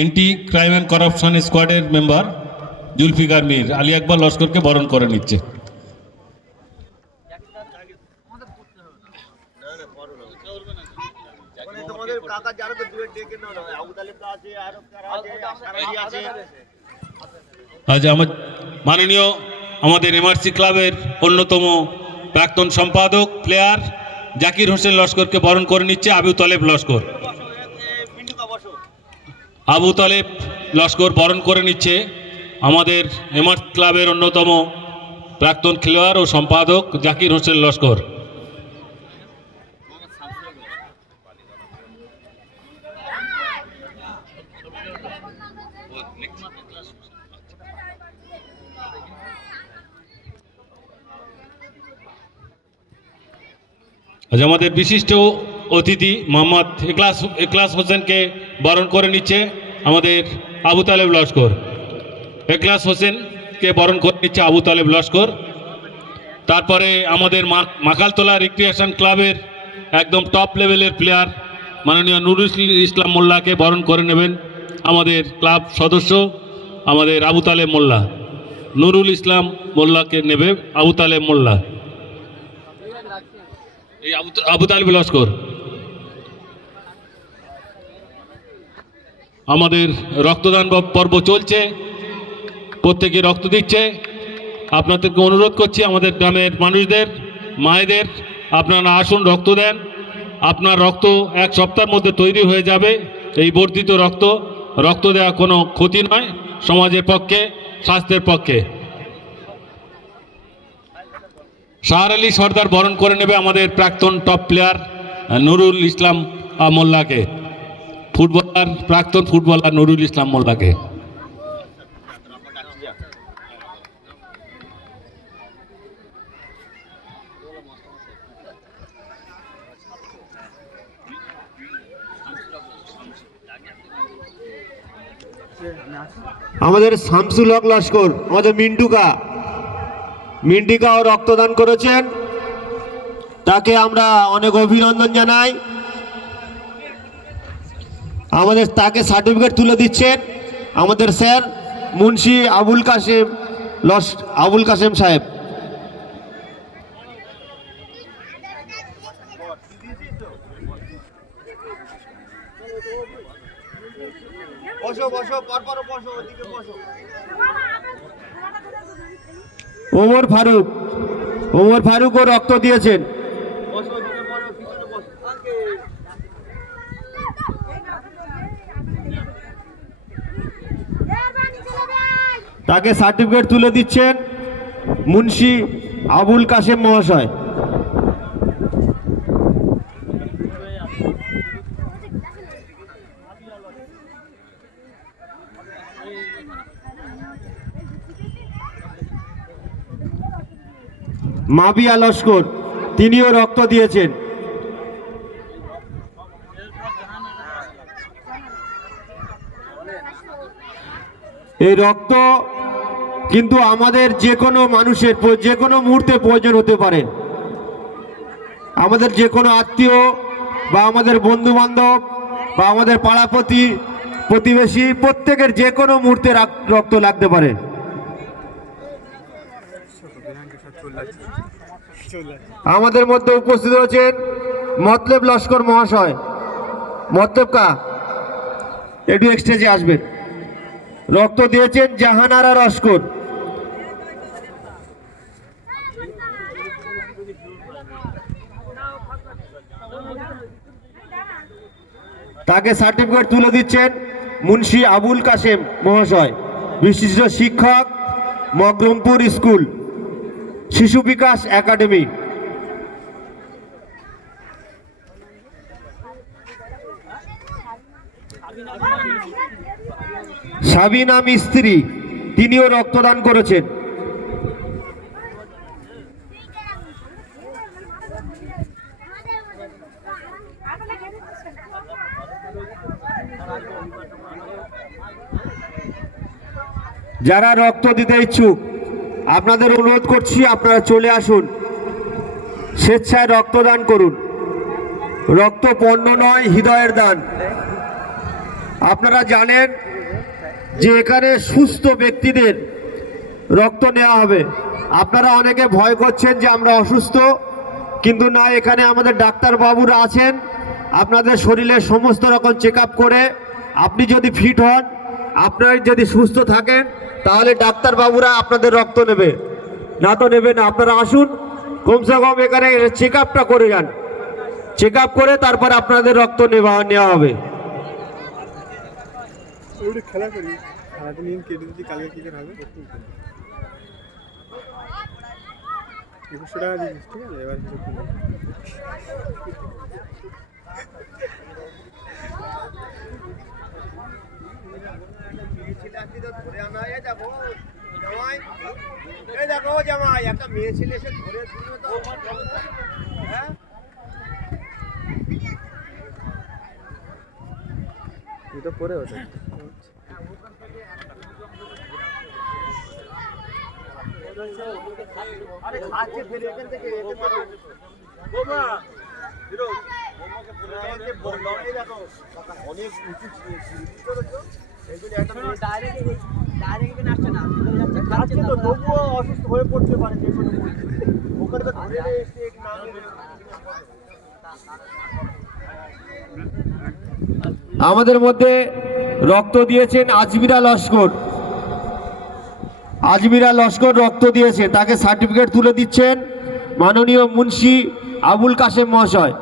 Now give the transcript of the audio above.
Anti crime and corruption স্কোয়াডের member Zulfikar Mir Ali Akbar লস্করকে বরণ করে নিচ্ছে। আজ মাননীয় আমাদের এমআরসি ক্লাবের অন্যতম প্রাক্তন সম্পাদক প্লেয়ার জাকির হোসেন লস্করকে বরণ করে নিচ্ছে আবু তালেব লস্কর। আবু তালেব লস্কর বরণ করে নিচ্ছে আমাদের এমআরসি ক্লাবের অন্যতম প্রাক্তন খেলোয়াড় ও সম্পাদক জাকির হোসেন লস্কর। আজ আমাদের বিশিষ্ট অতিথি মোহাম্মদ এখলাস হোসেনকে বরণ করে নিচ্ছে আমাদের আবু তালেব লস্কর। এখলাস হোসেনকে বরণ করে নিচ্ছে আবু তালেব লস্কর। তারপরে আমাদের মাকালতলা রিক্রিয়েশন ক্লাবের একদম টপ লেভেলের প্লেয়ার মাননীয় নুরুল ইসলাম মোল্লাকে বরণ করে নেবেন আমাদের ক্লাব সদস্য আমাদের আবু তালেব মোল্লা। নুরুল ইসলাম মোল্লাকে নেবে আবু তালেব মোল্লা। এই আবু তালেব লস্কর। আমাদের রক্তদান পর্ব চলছে, প্রত্যেকে রক্ত দিচ্ছে। আপনাদেরকে অনুরোধ করছি আমাদের গ্রামের মানুষদের, মায়েদের, আপনারা আসুন রক্ত দেন। আপনার রক্ত এক সপ্তাহের মধ্যে তৈরি হয়ে যাবে। এই বর্ধিত রক্ত দেওয়া কোনো ক্ষতি নয়, সমাজের পক্ষে, স্বাস্থ্যের পক্ষে। শাহর আলী সর্দার বরণ করে নেবে আমাদের প্রাক্তন টপ প্লেয়ার নুরুল ইসলাম মোল্লাকে, প্রাক্তন ফুটবলার নুরুল ইসলাম মোল্লাকে। আমাদের শামসুল হক লস্কর, আমাদের মিন্টুকাও রক্তদান করেছেন, তাকে আমরা অনেক অভিনন্দন জানাই। তাকে সার্টিফিকেট তুলে দিচ্ছেন আমাদের স্যার মুন্সি আবুল কাসেম সাহেব। ওমর ফারুকও রক্ত দিয়েছেন। তাকে সার্টিফিকেট তুলে দিচ্ছেন মুন্সি আবুল কাসেম মহাশয়। মাবিয়া লস্কর, তিনিও রক্ত দিয়েছেন। এই রক্ত কিন্তু আমাদের যে কোনো মানুষের যে কোনো মুহূর্তে প্রয়োজন হতে পারে। আমাদের যে কোনো আত্মীয় বা আমাদের বন্ধু বান্ধব বা আমাদের পাড়া প্রতিবেশী প্রত্যেকের যে কোনো মুহূর্তে রক্ত লাগতে পারে। আমাদের মধ্যে উপস্থিত হয়েছেন মতলেব লস্কর মহাশয়। মতলেব কা একটু স্টেজে আসবেন। রক্ত দিয়েছেন জাহানারা লস্কর। তাকে সার্টিফিকেট তুলে দিচ্ছেন মুন্সি আবুল কাসেম মহাশয়, বিশিষ্ট শিক্ষক, মগরমপুর স্কুল, শিশু বিকাশ একাডেমি। সাবিনা মিস্ত্রি, তিনিও রক্তদান করেছেন। যারা রক্ত দিতে ইচ্ছুক আপনাদের অনুরোধ করছি আপনারা চলে আসুন, স্বেচ্ছায় রক্তদান করুন। রক্ত পণ্য নয়, হৃদয়ের দান। আপনারা জানেন যে এখানে সুস্থ ব্যক্তিদের রক্ত নেওয়া হবে। আপনারা অনেকে ভয় করছেন যে আমরা অসুস্থ, কিন্তু না, এখানে আমাদের ডাক্তারবাবুরা আছেন। আপনাদের শরীরের সমস্ত রকম চেক আপ করে আপনি যদি ফিট হন, আপনার যদি সুস্থ থাকেন, তাহলে ডাক্তারবাবুরা আপনাদের রক্ত নেবে, না তো নেবে না। আপনারা আসুন, কমসে কম এখানে চেক আপটা করে যান। চেক আপ করে তারপর আপনাদের রক্ত নেওয়া হবে। খেলা করি, খেলাটা নিয়ে কেটে দিচ্ছি, কালকে কি করে হবে? 2100 টাকা দিচ্ছিস, ঠিক আছে? এবার একটা মেয়ে ছেলে এসে ধরে হ্যাঁ, এটা পরে হতো। আরে খাচ্ছে ফেলে এখান থেকে অনেক উঁচু তবুও অসুস্থ হয়ে পড়তে পারে যে কোনো ওখানে তো ধরে এসে আমাদের মধ্যে রক্ত দিয়েছেন আজমিরা লস্কর। আজমিরা লস্কর রক্ত দিয়েছে, তাকে সার্টিফিকেট তুলে দিচ্ছেন মাননীয় মুন্সি আবুল কাশেম মহাশয়।